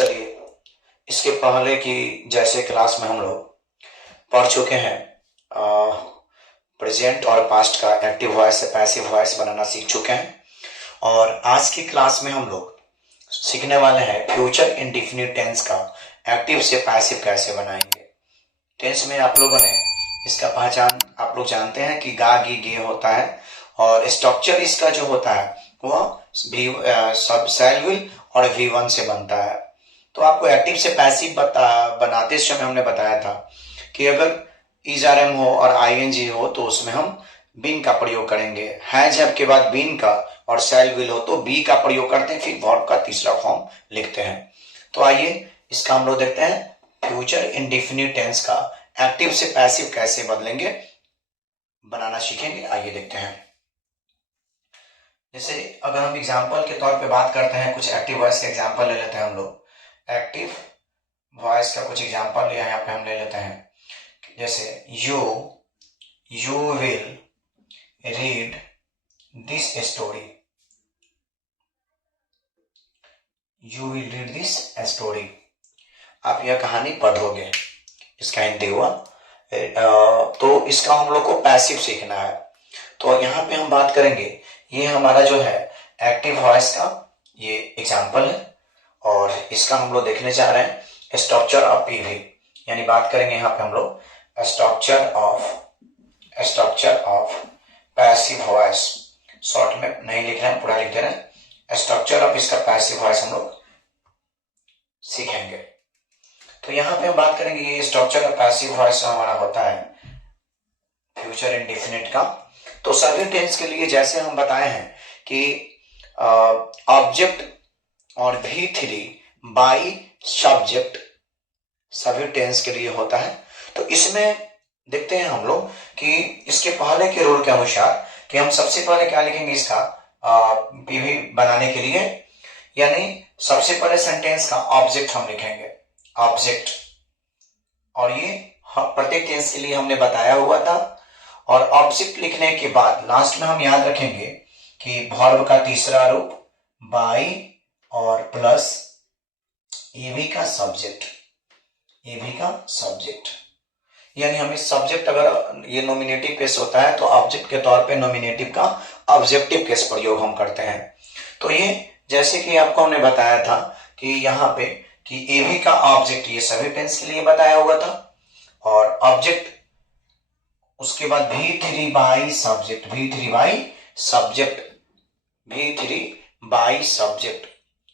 चलिए, इसके पहले की जैसे क्लास में हम लोग पढ़ चुके हैं, प्रेजेंट और पास्ट का एक्टिव वॉइस से पैसिव वॉइस बनाना सीख चुके हैं। और आज की क्लास में हम लोग सीखने वाले हैं फ्यूचर इंडेफिनिट टेंस का एक्टिव से पैसिव कैसे बनाएंगे। टेंस में आप लोगों ने इसका पहचान आप लोग जानते हैं कि गा गी गे होता है, और स्ट्रक्चर इसका जो होता है वह सब सेल विल और V1 से बनता है। तो आपको एक्टिव से पैसिव बनाते समय हमने बताया था कि अगर इज आर एम हो और ING हो तो उसमें हम बीन का प्रयोग करेंगे, हैज हैव के बाद बीन का, और सेल विल हो तो बी का प्रयोग करते हैं, फिर वर्ब का तीसरा फॉर्म लिखते हैं। तो आइए इसका हम लोग देखते हैं फ्यूचर इंडेफिनिट टेंस का एक्टिव से पैसिव कैसे बदलेंगे, बनाना सीखेंगे। आइए देखते हैं। जैसे अगर हम एग्जाम्पल के तौर पे बात करते हैं, कुछ एक्टिव वॉइस के एग्जाम्पल ले लेते हैं हम लोग। एक्टिव वॉइस का कुछ एग्जाम्पल यहाँ पे हम ले लेते हैं। जैसे you will read this story, you will read this story, आप यह कहानी पढ़ोगे, इसका हिंदी हुआ। तो इसका हम लोग को पैसिव सीखना है। तो यहाँ पे हम बात करेंगे, ये हमारा जो है एक्टिव वॉइस का ये एग्जाम्पल है, और इसका हम लोग देखने जा रहे हैं स्ट्रक्चर ऑफ PV, यानी बात करेंगे यहाँ पे हम लोग structure of passive voice. Short में नहीं लिख रहे हैं, पूरा लिख दे रहे हैं। स्ट्रक्चर ऑफ इसका पैसिव वॉइस हम लोग सीखेंगे। तो यहाँ पे हम बात करेंगे ये स्ट्रक्चर ऑफ पैसिव वॉइस हमारा होता है फ्यूचर इंडेफिनिट का। तो सभी टेंस के लिए जैसे हम बताए हैं कि ऑब्जेक्ट और V3 बाई सब्जेक्ट सभी टेंस के लिए होता है। तो इसमें देखते हैं हम लोग कि इसके पहले के रूल के अनुसार कि हम सबसे पहले क्या लिखेंगे इसका PV बनाने के लिए, यानी सबसे पहले सेंटेंस का ऑब्जेक्ट हम लिखेंगे, ऑब्जेक्ट। और ये प्रत्येक टेंस के लिए हमने बताया हुआ था। और ऑब्जेक्ट लिखने के बाद लास्ट में हम याद रखेंगे कि वर्ब का तीसरा रूप बाई और प्लस एवी का सब्जेक्ट, यानी हमें सब्जेक्ट, अगर ये नॉमिनेटिव केस होता है तो ऑब्जेक्ट के तौर पे नॉमिनेटिव का ऑब्जेक्टिव केस प्रयोग हम करते हैं। तो ये जैसे कि आपको हमने बताया था कि यहाँ पे कि एवी का ऑब्जेक्ट, ये सभी टेंस के लिए बताया हुआ था, और ऑब्जेक्ट उसके बाद V3 बाई सब्जेक्ट,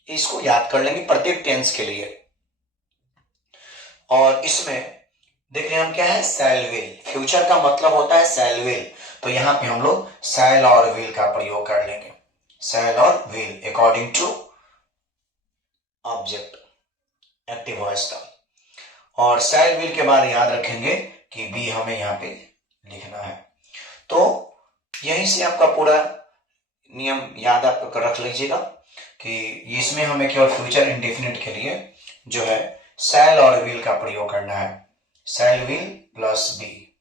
इसको याद कर लेंगे प्रत्येक टेंस के लिए। और इसमें देख रहे हैं हम क्या है, सेल विल। फ्यूचर का मतलब होता है सेल विल, तो यहाँ पे हम लोग सेल और विल का प्रयोग कर लेंगे, सेल और will according to object active voice का। और सेल विल के बाद याद रखेंगे कि बी हमें यहाँ पे लिखना है। तो यहीं से आपका पूरा नियम याद आप रख लीजिएगा कि इसमें हमें केवल फ्यूचर इंडेफिनिट के लिए जो है सेल और विल का प्रयोग करना है, shall will plus be.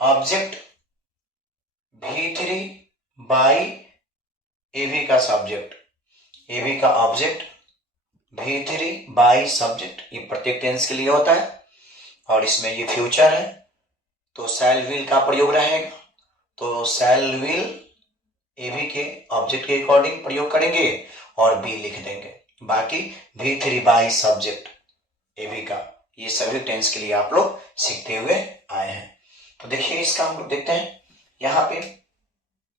Object V3 by AV का सब्जेक्ट, एवी का ऑब्जेक्ट V3 बाई सब्जेक्ट, ये प्रत्येक टेंस के लिए होता है। और इसमें ये फ्यूचर है तो सेल विल का प्रयोग रहेगा, तो सेल विल एवी के ऑब्जेक्ट के अकॉर्डिंग प्रयोग करेंगे और बी लिख देंगे। बाकी V3 बाई सब्जेक्ट एवी का, ये सभी टेंस के लिए आप लोग सीखते हुए आए हैं। तो देखिए इसका हम लोग देखते हैं यहाँ पे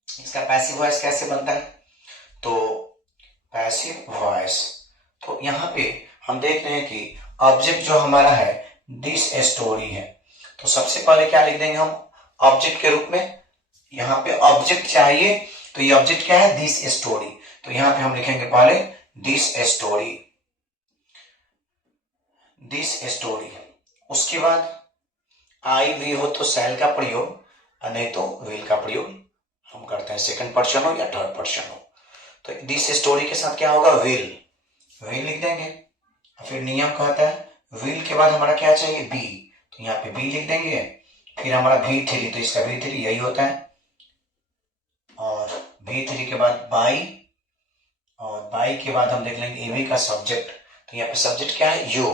इसका पैसिव वॉइस कैसे बनता है। तो पैसिव वॉइस, तो यहाँ पे हम देख रहे हैं कि ऑब्जेक्ट जो हमारा है दिस स्टोरी है, तो सबसे पहले क्या लिख देंगे हम ऑब्जेक्ट के रूप में। यहाँ पे ऑब्जेक्ट चाहिए, तो ये ऑब्जेक्ट क्या है, दिस स्टोरी, तो यहाँ पे हम लिखेंगे पहले दिस स्टोरी। उसके बाद IV हो तो सेल का प्रयोग, नहीं तो विल का प्रयोग हम करते हैं, सेकंड पर्सन हो या थर्ड पर्सन हो। तो दिस स्टोरी के साथ क्या होगा, विल लिख देंगे। फिर नियम कहता है विल के बाद हमारा क्या चाहिए, बी, तो यहाँ पे बी लिख देंगे। फिर हमारा V3, तो इसका V3 यही होता है, और V3 के बाद बाई, और बाई के बाद हम देख लेंगे एवी का सब्जेक्ट, तो यहाँ पे सब्जेक्ट क्या है? यू।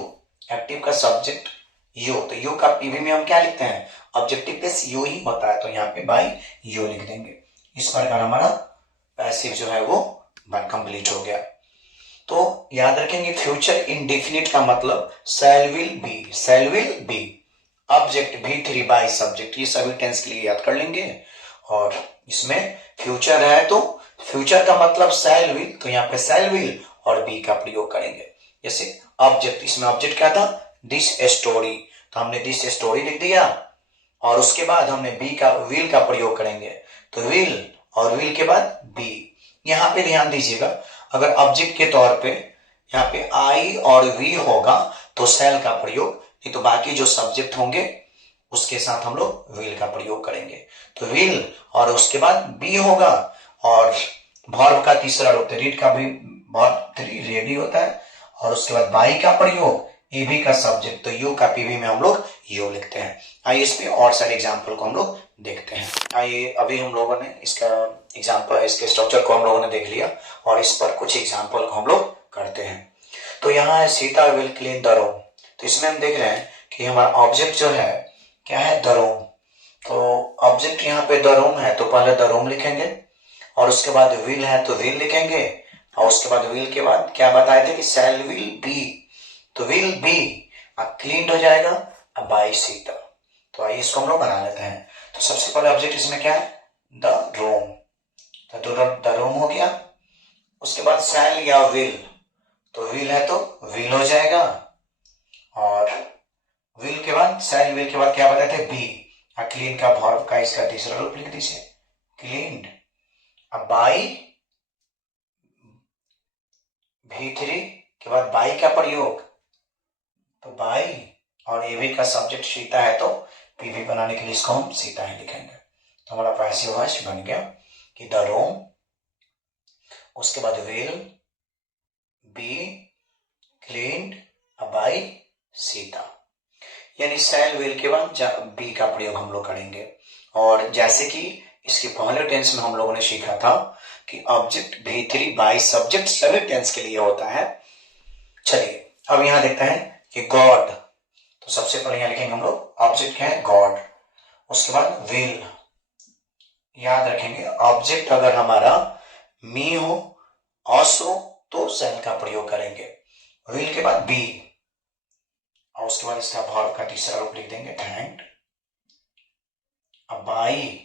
एक्टिव का सब्जेक्ट यू, तो यू का पीवी में हम क्या लिखते हैं? ऑब्जेक्टिव प्लस यू ही होता है, तो यहाँ पे बाय यू लिख देंगे। इस प्रकार हमारा पैसिव जो है वो कंप्लीट हो गया। तो याद रखेंगे फ्यूचर इंडेफिनिट का मतलब शैल will be, shell will be, object भी बाय सब्जेक्ट, ये सभी टेंस के लिए याद कर लेंगे। और इसमें फ्यूचर है तो फ्यूचर का मतलब शैल विल, तो यहाँ पे शैल विल और बी का प्रयोग करेंगे। जैसे ऑब्जेक्ट, इसमें ऑब्जेक्ट क्या था? दिस स्टोरी, तो हमने दिस स्टोरी लिख दिया और उसके बाद हमने बी का विल का प्रयोग करेंगे, तो विल और विल के बाद बी। यहां पे ध्यान दीजिएगा, अगर ऑब्जेक्ट के तौर पे यहाँ पे आई और वी होगा तो शैल का प्रयोग, नहीं तो बाकी जो सब्जेक्ट होंगे उसके साथ हम लोग विल का प्रयोग करेंगे। तो विल और उसके बाद बी होगा, और वर्ब का तीसरा रूप रीड का भी वर्ब थ्री रेडी होता है, और उसके बाद बाई का प्रयोग, एबी का सब्जेक्ट, तो यू का पीवी में हम लोग यू लिखते हैं। आइए इस पे और सारे एग्जाम्पल को हम लोग देखते हैं। आइए अभी हम लोगों ने इसका एग्जाम्पल, इसके स्ट्रक्चर को हम लोगों ने देख लिया और इस पर कुछ एग्जाम्पल को हम लोग करते हैं। तो यहाँ है Sita will clean the room, तो इसमें हम देख रहे हैं कि हमारा ऑब्जेक्ट जो है क्या है? The room. तो ऑब्जेक्ट यहाँ पे द रूम है, तो पहले द रूम लिखेंगे और उसके बाद विल है तो विल लिखेंगे, और उसके बाद विल के बाद क्या बताए थे कि शैल विल बी, तो विल बी क्लीन हो जाएगा अब बाय सीता। तो आइए इसको हम लोग बना लेते हैं। तो सबसे पहले ऑब्जेक्ट इसमें क्या है? द रूम, तो द रूम हो गया। उसके बाद शैल या विल, तो विल है तो विल हो जाएगा, और विल के बाद शैल विल के बाद क्या बताए थे? बी। क्लीन का वर्ब का इसका तीसरा रूप लिख दीजिए, क्लीन्ड। अब बाई भी3 के बाद बाई का प्रयोग, तो बाई, और एवी का सब्जेक्ट सीता है तो पीवी बनाने के लिए इसको हम सीता ही लिखेंगे। तो हमारा पैसिव वॉइस बन गया कि द रूम, उसके बाद will be cleaned by Sita, यानी शैल विल के बाद बी का प्रयोग हम लोग करेंगे। और जैसे कि इसके पहले टेंस में हम लोगों ने सीखा था कि ऑब्जेक्ट भी3 बाय सब्जेक्ट सभी टेंस के लिए होता है। चलिए अब यहां देखते हैं कि गॉड, तो सबसे पहले यहां लिखेंगे हम लोग ऑब्जेक्ट क्या है? गॉड। उसके बाद विल, याद रखेंगे ऑब्जेक्ट अगर हमारा मी हो, अस हो, तो शैल का प्रयोग करेंगे। विल के बाद बी, और उसके बाद इसका वर्ब का तीसरा रूप लिख देंगे थैंक्ड। अब बाई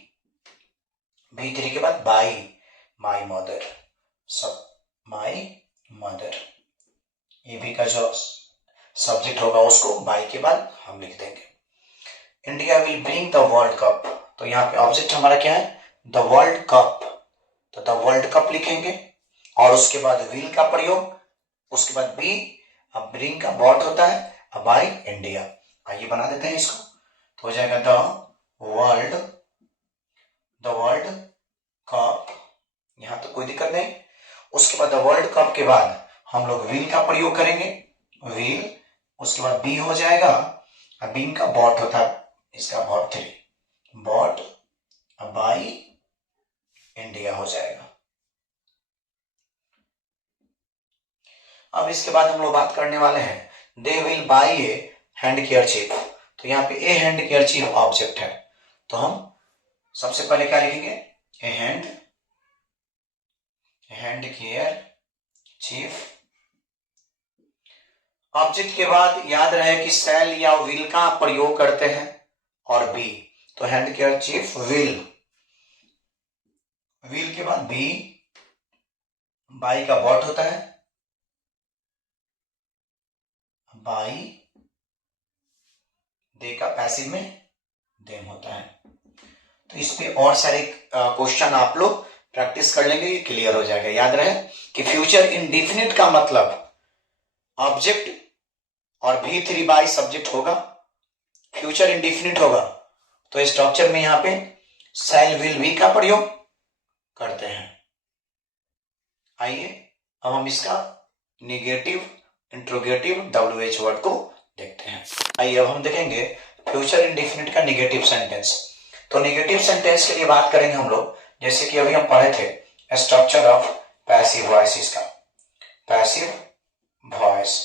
भी3 के बाद बाई, माई मदर, सब माई मदर, ये भी का जो सब्जेक्ट होगा उसको बाई के बाद हम लिख देंगे। India will bring the world cup, तो यहाँ पे ऑब्जेक्ट हमारा क्या है? द वर्ल्ड कप, तो द वर्ल्ड कप लिखेंगे और उसके बाद विल का प्रयोग, उसके बाद बी, अब ब्रिंग का बॉट होता है, अब बाई इंडिया। आइए बना देते हैं इसको, तो हो जाएगा द वर्ल्ड कप, यहां तो कोई दिक्कत नहीं। उसके बाद द वर्ल्ड कप के बाद हम लोग विल का प्रयोग करेंगे, विल, उसके बाद बी हो जाएगा, बीन का बॉट होता है, इसका बॉट 3, बॉट बाई इंडिया हो जाएगा। अब इसके बाद हम लोग बात करने वाले हैं they will buy a handkerchief, तो यहाँ पे ए हैंड केयरचीफ ऑब्जेक्ट है, तो हम सबसे पहले क्या लिखेंगे? ए हैंड केयर चीफ। ऑब्जेक्ट के बाद याद रहे कि शैल या विल का प्रयोग करते हैं, और बी, तो hand care chief will, will के बाद बी, बाई का बॉट होता है, बाई, दे का पैसिव में देम होता है। तो इस पे और सारे क्वेश्चन आप लोग प्रैक्टिस कर लेंगे, ये क्लियर हो जाएगा। याद रहे कि फ्यूचर इंडेफिनिट का मतलब ऑब्जेक्ट और भी3 बाई सब्जेक्ट होगा, फ्यूचर इंडेफिनिट होगा तो स्ट्रक्चर में यहां पे शैल विल बी का प्रयोग करते हैं। आइए अब हम इसका निगेटिव इंट्रोगेटिव WH वर्ड को देखते हैं। आइए अब हम देखेंगे फ्यूचर इंडेफिनिट का निगेटिव सेंटेंस। तो निगेटिव सेंटेंस के लिए बात करेंगे हम लोग, जैसे कि अभी हम पढ़े थे स्ट्रक्चर ऑफ पैसिव वॉइस, इसका पैसिव वॉइस।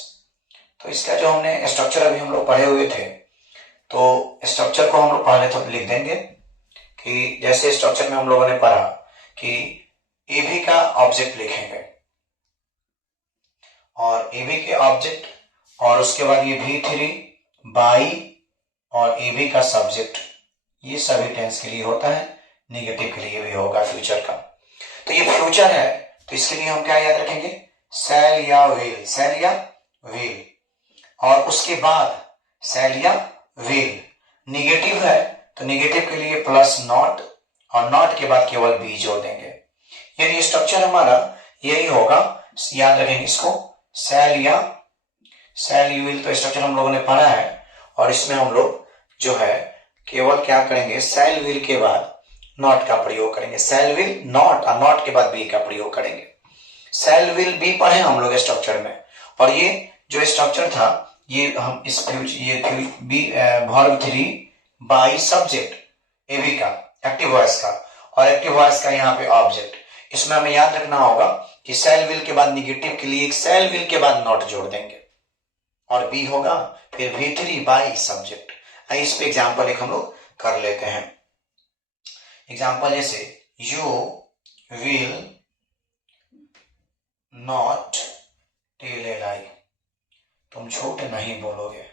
तो इसका जो हमने स्ट्रक्चर अभी हम लोग पढ़े हुए थे, तो स्ट्रक्चर को हम लोग पहले तो लिख देंगे कि जैसे स्ट्रक्चर में हम लोगों ने पढ़ा कि एबी का ऑब्जेक्ट लिखेंगे और एबी के ऑब्जेक्ट, और उसके बाद ये V3 बाई और एबी का सब्जेक्ट, ये सभी टेंस के लिए होता है, नेगेटिव के लिए भी होगा फ्यूचर का। तो ये फ्यूचर है, तो इसके लिए हम क्या याद रखेंगे, शैल या विल, शैल या विल, और उसके बाद शैल या विल। नेगेटिव है तो नेगेटिव के लिए प्लस नॉट, और नॉट के बाद केवल बी जोड़ देंगे। यानी स्ट्रक्चर हमारा यही होगा, याद रखेंगे इसको, शैल या शैल यू विल, तो स्ट्रक्चर हम लोगों ने पढ़ा है, और इसमें हम लोग जो है केवल क्या करेंगे, शैल विल के बाद नॉट का प्रयोग करेंगे, शैल विल नॉट, और नॉट के बाद बी का प्रयोग करेंगे। शैल विल बी पढ़े हम लोग स्ट्रक्चर में, और ये जो स्ट्रक्चर था ये हम इस बी वर्ब 3 बाई सब्जेक्ट एबी का, एक्टिव वॉइस का, और एक्टिव वॉइस का यहाँ पे ऑब्जेक्ट। इसमें हमें याद रखना होगा कि शैल विल के बाद नेगेटिव के लिए शैल विल के बाद नॉट जोड़ देंगे, और बी होगा फिर V3 बाई सब्जेक्ट। इस पे एग्जाम्पल एक हम लोग कर लेते हैं। एग्जाम्पल जैसे you will not tell a lie, तुम झूठ नहीं बोलोगे।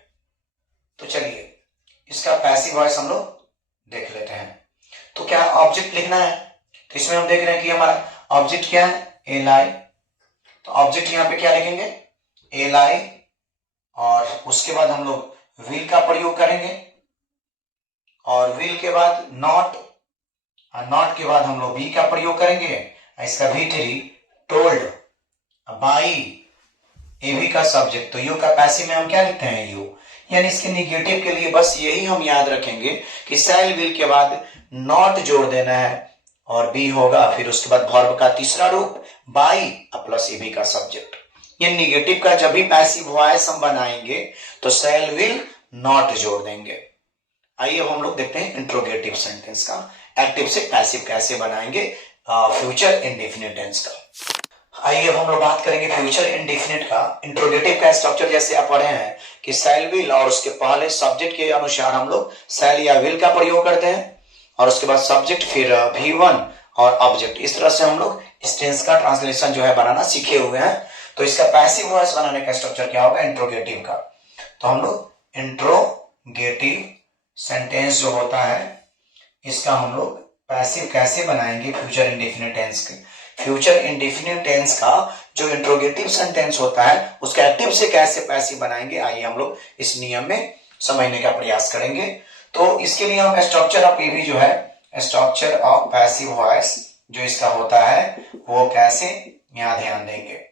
तो चलिए इसका पैसिव वॉइस हम लोग देख लेते हैं। तो क्या ऑब्जेक्ट लिखना है, तो इसमें हम देख रहे हैं कि हमारा ऑब्जेक्ट क्या है, ए लाई, तो ऑब्जेक्ट यहां पे क्या लिखेंगे, ए लाई, और उसके बाद हम लोग विल का प्रयोग करेंगे, और विल के बाद नॉट, और नॉट के बाद हम लोग बी का प्रयोग करेंगे, इसका V3 टोल्ड बाई एबी का सब्जेक्ट, तो यू का पैसिव में हम क्या लिखते हैं, यू। यानी इसके नेगेटिव के लिए बस यही हम याद रखेंगे कि शैल विल के बाद नॉट जोड़ देना है, और बी होगा फिर उसके बाद वर्ब का तीसरा रूप बाई प्लस एबी का सब्जेक्ट। ये नेगेटिव का जब भी पैसिव वॉइस हम बनाएंगे तो शैल विल नॉट जोड़ देंगे। आइए अब हम लोग देखते हैं इंट्रोगेटिव सेंटेंस का एक्टिव से पैसिव कैसे बनाएंगे फ्यूचर इंडेफिनिट टेंस का। आइए अब हम लोग बात करेंगे फ्यूचर इंडेफिनिट का। इंट्रोगेटिव का स्ट्रक्चर जैसे आप पढ़े हैं कि शैल विल और उसके पहले सब्जेक्ट के अनुसार हम लोग शैल या विल का प्रयोग करते हैं, और उसके बाद सब्जेक्ट फिर V1 और ऑब्जेक्ट। इस तरह से हम लोग इस टेंस का ट्रांसलेशन जो है बनाना सीखे हुए हैं। तो इसका पैसिव वॉइस बनाने का स्ट्रक्चर क्या होगा, इंट्रोगेटिव का। तो हम लोग इंट्रोगेटिव सेंटेंस जो होता है इसका हम लोग पैसिव कैसे बनाएंगे फ्यूचर इंडेफिनिट टेंस के। फ्यूचर इंडेफिनिट टेंस का जो इंट्रोगेटिव सेंटेंस होता है उसका एक्टिव से कैसे पैसिव बनाएंगे, आइए हम लोग इस नियम में समझने का प्रयास करेंगे। तो इसके लिए हम स्ट्रक्चर ऑफ पीवी जो है, स्ट्रक्चर ऑफ पैसिव वॉइस जो इसका होता है वो कैसे यहां ध्यान देंगे।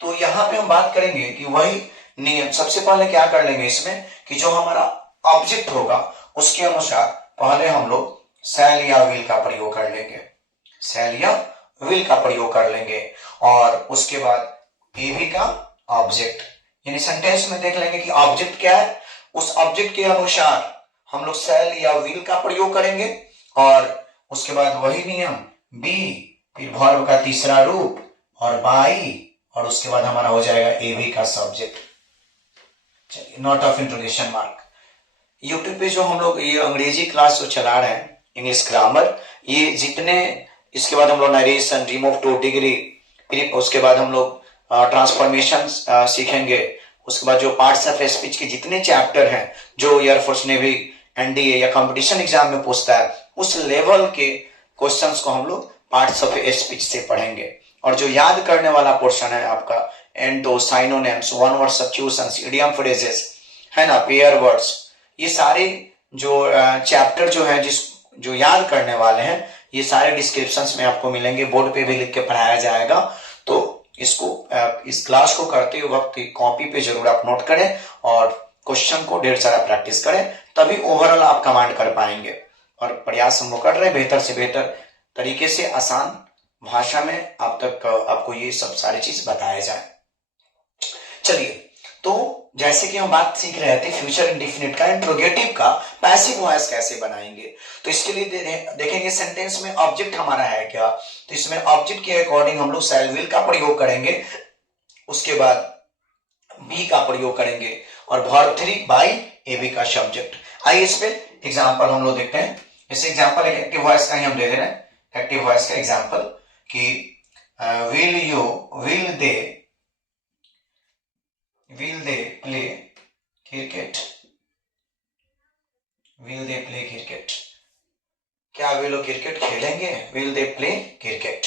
तो यहां पे हम बात करेंगे कि वही नियम, सबसे पहले क्या कर लेंगे इसमें कि जो हमारा ऑब्जेक्ट होगा उसके अनुसार पहले हम लोग शैल या विल का प्रयोग कर लेंगे, शैल या विल का प्रयोग कर लेंगे, और उसके बाद एबी का ऑब्जेक्ट। यानी सेंटेंस में देख लेंगे कि ऑब्जेक्ट क्या है, उस ऑब्जेक्ट के अनुसार हम लोग शैल या विल का प्रयोग करेंगे, और उसके बाद वही नियम बी, फिर वर्ब का तीसरा रूप और बाई, और उसके बाद हमारा हो जाएगा एबी का सब्जेक्ट। चलिए note of interrogation mark. YouTube पे जो हम लोग ये अंग्रेजी क्लास जो चला रहे हैं, इंग्लिश ग्रामर, ये जितने, इसके बाद हम लोग नरेशन, रिमूव टू डिग्री, फिर उसके बाद हम लोग ट्रांसफॉर्मेशन सीखेंगे, उसके बाद जो पार्ट्स ऑफ स्पीच के जितने चैप्टर हैं जो एयरफोर्स नेवी एनडीए या कंपटीशन एग्जाम में पूछता है उस लेवल के क्वेश्चंस को हम लोग पार्ट्स ऑफ स्पीच से पढ़ेंगे। और जो याद करने वाला पोर्शन है आपका anto, synonyms, one word substitutions, idiom phrases है ना, पेयर वर्ड्स, ये सारे जो चैप्टर जो है जो याद करने वाले हैं ये सारे डिस्क्रिप्शंस में आपको मिलेंगे, बोर्ड पे भी लिख के पढ़ाया जाएगा। तो इसको इस क्लास को करते वक्त कॉपी पे जरूर आप नोट करें और क्वेश्चन को ढेर सारा प्रैक्टिस करें, तभी ओवरऑल आप कमांड कर पाएंगे। और प्रयास हम लोग कर रहे हैं बेहतर से बेहतर तरीके से आसान भाषा में आप तक आपको ये सब सारी चीज बताया जाए। चलिए, तो जैसे कि हम बात सीख रहे थे फ्यूचर इंडेफिनिट का, इंट्रोगेटिव का पैसिव वॉइस कैसे बनाएंगे। तो इसके लिए देखेंगे सेंटेंस में ऑब्जेक्ट हमारा है क्या, तो इसमें ऑब्जेक्ट के अकॉर्डिंग हम लोग शैल विल का प्रयोग करेंगे। उसके बाद बी का प्रयोग करेंगे और वर्ब 3 बाई ए बी का सब्जेक्ट। आइए इस पे एग्जाम्पल हम लोग देखते हैं। इस एग्जाम्पल एक एक्टिव वॉइस का ही हम दे दे रहे हैं। एक्टिव वॉइस का एग्जाम्पल कि will they play cricket, will they play cricket, क्या वे लोग क्रिकेट खेलेंगे, विल दे प्ले क्रिकेट।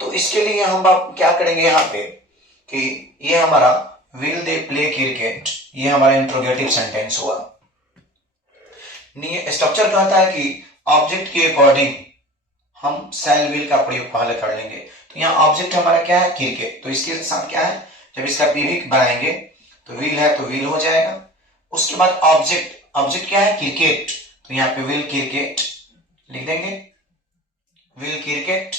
तो इसके लिए हम क्या करेंगे यहाँ पे कि ये हमारा विल दे प्ले क्रिकेट, ये हमारा इंट्रोगेटिव सेंटेंस हुआ। स्ट्रक्चर कहता है कि ऑब्जेक्ट के अकॉर्डिंग हम शैल विल का प्रयोग पहले कर लेंगे। तो यहाँ ऑब्जेक्ट हमारा क्या है, क्रिकेट, तो इसके साथ क्या है, जब इसका पीवी बनाएंगे तो विल है तो विल हो जाएगा। उसके बाद ऑब्जेक्ट क्या है, क्रिकेट, तो यहाँ पे विल क्रिकेट लिख देंगे, विल क्रिकेट।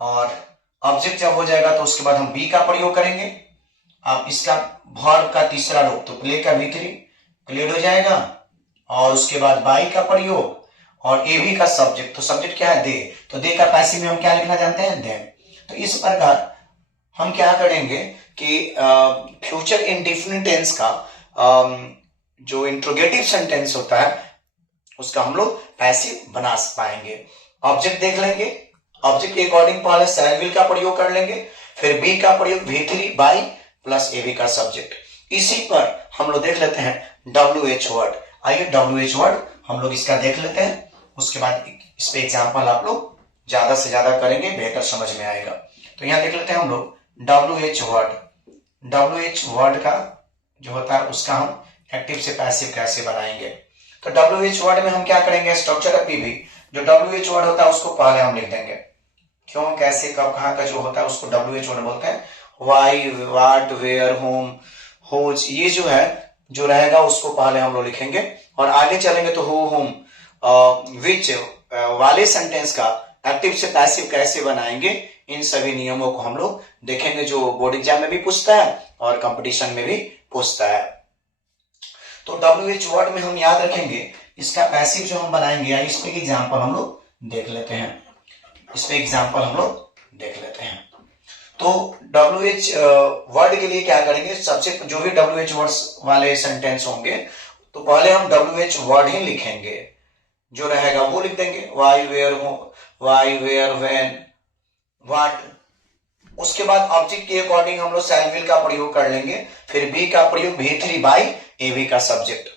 और ऑब्जेक्ट जब हो जाएगा तो उसके बाद हम बी का प्रयोग करेंगे। अब इसका वर्ब का तीसरा रूप तो प्ले का भी 3 प्लेड हो जाएगा, और उसके बाद बाई का प्रयोग और ए बी का सब्जेक्ट, तो सब्जेक्ट क्या है, दे, तो दे का पैसिव में हम क्या लिखना जानते हैं, देम। तो इस प्रकार हम क्या करेंगे कि फ्यूचर इंडेफिनिट टेंस का जो इंट्रोगेटिव सेंटेंस होता है उसका हम लोग पैसिव बना पाएंगे। ऑब्जेक्ट देख लेंगे, ऑब्जेक्ट के अकॉर्डिंग पहले शैल विल का प्रयोग कर लेंगे, फिर बी का प्रयोग V3 by plus a be का सब्जेक्ट। इसी पर हम लोग देख लेते हैं WH वर्ड। आइए WH वर्ड हम लोग इसका देख लेते हैं, उसके बाद इस पे एग्जाम्पल आप लोग ज्यादा से ज्यादा करेंगे, बेहतर समझ में आएगा। तो यहाँ देख लेते हैं हम लोग WH वर्ड। WH वर्ड का जो होता है उसका हम एक्टिव से पैसिव कैसे बनाएंगे। तो WH वर्ड में हम क्या करेंगे, स्ट्रक्चर ऑफ पीवी, जो WH वर्ड होता है उसको पहले हम लिख देंगे। क्यों, कैसे, कब, कहाँ का जो होता है उसको WH वर्ड बोलते हैं। वाई, वाट, वेयर, होम, होज, ये जो है जो रहेगा उसको पहले हम लोग लिखेंगे, और आगे चलेंगे तो हो, होम, विच वाले सेंटेंस का एक्टिव से पैसिव कैसे बनाएंगे, इन सभी नियमों को हम लोग देखेंगे, जो बोर्ड एग्जाम में भी पूछता है और कंपटीशन में भी पूछता है। तो WH वर्ड में हम याद रखेंगे इसका पैसिव जो हम बनाएंगे, इस पे एग्जाम्पल हम लोग देख लेते हैं। तो WH वर्ड के लिए क्या करेंगे, सबसे जो भी WH वर्ड्स वाले सेंटेंस होंगे तो पहले हम WH वर्ड ही लिखेंगे, जो रहेगा वो लिख देंगे, वाई, वेयर, व्हेन, व्हाट। उसके बाद ऑब्जेक्ट के अकॉर्डिंग हम लोग शैल विल का प्रयोग कर लेंगे, फिर बी का प्रयोग V3 बाई ए बी का सब्जेक्ट।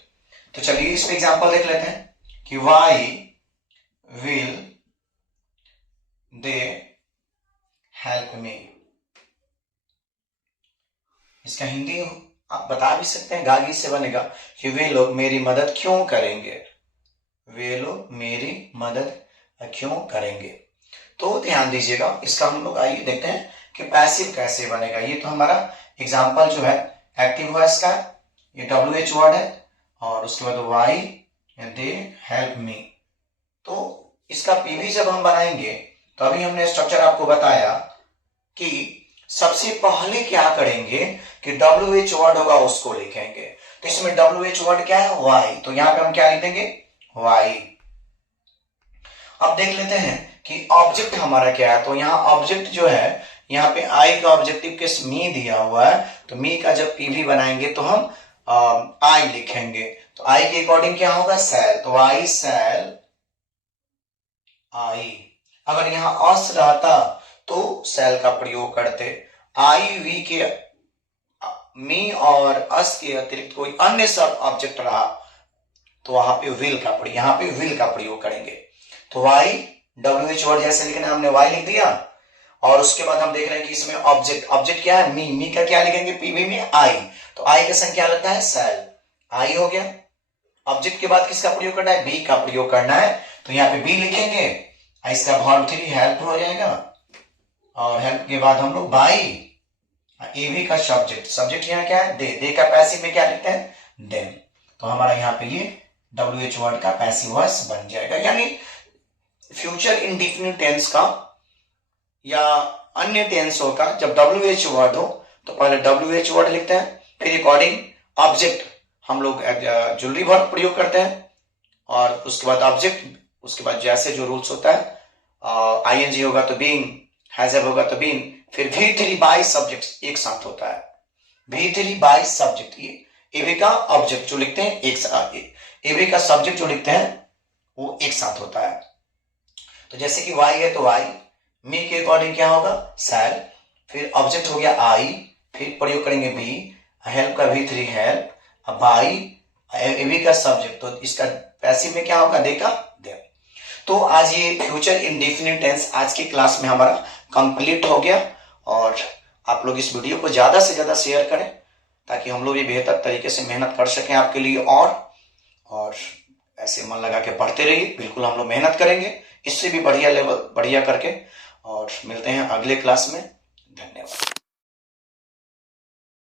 तो चलिए इस पे एग्जांपल देख लेते हैं कि why will they help me. इसका हिंदी आप बता भी सकते हैं, गागी से बनेगा कि वे लोग मेरी मदद क्यों करेंगे, वे लोग मेरी मदद क्यों करेंगे। तो ध्यान दीजिएगा, इसका हम लोग आइए देखते हैं कि पैसिव कैसे बनेगा। ये तो हमारा एग्जांपल जो है एक्टिव वॉइस का, ये WH वर्ड है, और उसके बाद वाई दे हेल्प मी। तो इसका पीवी जब हम बनाएंगे तो अभी हमने स्ट्रक्चर आपको बताया कि सबसे पहले क्या करेंगे कि WH वर्ड होगा उसको लिखेंगे। तो इसमें WH वर्ड क्या है, वाई, तो यहां पे हम क्या लिख देंगे, वाई। अब देख लेते हैं कि ऑब्जेक्ट हमारा क्या है। तो यहाँ ऑब्जेक्ट जो है, यहाँ पे आई का ऑब्जेक्टिव केस मी दिया हुआ है, तो मी का जब पीवी बनाएंगे तो हम आई लिखेंगे। तो आई के अकॉर्डिंग क्या होगा, शैल, तो आई शैल आई। अगर यहाँ अस रहता तो शैल का प्रयोग करते। आई वी के मी और अस के अतिरिक्त कोई अन्य सब ऑब्जेक्ट रहा तो वहां पे विल का प्रयोग, यहाँ पे विल का प्रयोग करेंगे। तो वाई, WH वर्ड जैसे लिखना है हमने वाई लिख दिया, और उसके बाद हम देख रहे हैं कि इसमें ऑब्जेक्ट क्या है, मी का क्या लिखेंगे पीवी में, आई, तो आई का संख्या लगता है शैल, आई हो गया। ऑब्जेक्ट के बाद किसका प्रयोग करना है, बी का प्रयोग करना है, तो यहाँ पे बी लिखेंगे, इसका वर्ब 3 हेल्प हो जाएगा, और हेल्प के बाद हम लोग बाई ए बी का सब्जेक्ट यहाँ क्या है, दे का पैसिव में क्या लिखते हैं, देम। तो हमारा यहाँ पे ये WH वर्ड का पैसिव वॉइस बन जाएगा। यानी फ्यूचर इंडेफिनिट टेंस का या अन्य टेंसों का जब WH वर्ड हो तो पहले WH वर्ड लिखते हैं, फिर अकॉर्डिंग ऑब्जेक्ट हम लोग जुलरी वर्ब प्रयोग करते हैं, और उसके बाद ऑब्जेक्ट, उसके बाद जैसे जो रूल्स होता है, ING होगा तो बीइंग, हैज हैव होगा तो बीन, फिर V3 बाई सब्जेक्ट एक साथ होता है। V3 बाय सब्जेक्ट, ये एबी का ऑब्जेक्ट जो लिखते हैं एक साथ, एबी का सब्जेक्ट जो लिखते हैं वो एक साथ होता है। तो जैसे कि y है तो y, मी के अकॉर्डिंग क्या होगा शैल, फिर ऑब्जेक्ट हो गया I, फिर प्रयोग करेंगे बी, हेल्प का V3 हेल्प, अब बाई एबी का सब्जेक्ट, तो इसका पैसिव में क्या होगा देगा दे। तो आज ये फ्यूचर इंडेफिनिट टेंस आज की क्लास में हमारा कंप्लीट हो गया। और आप लोग इस वीडियो को ज्यादा से ज्यादा शेयर करें ताकि हम लोग भी बेहतर तरीके से मेहनत कर सकें आपके लिए। और ऐसे मन लगा के पढ़ते रहिए, बिल्कुल हम लोग मेहनत करेंगे इससे भी बढ़िया लेवल बढ़िया करके। और मिलते हैं अगले क्लास में, धन्यवाद।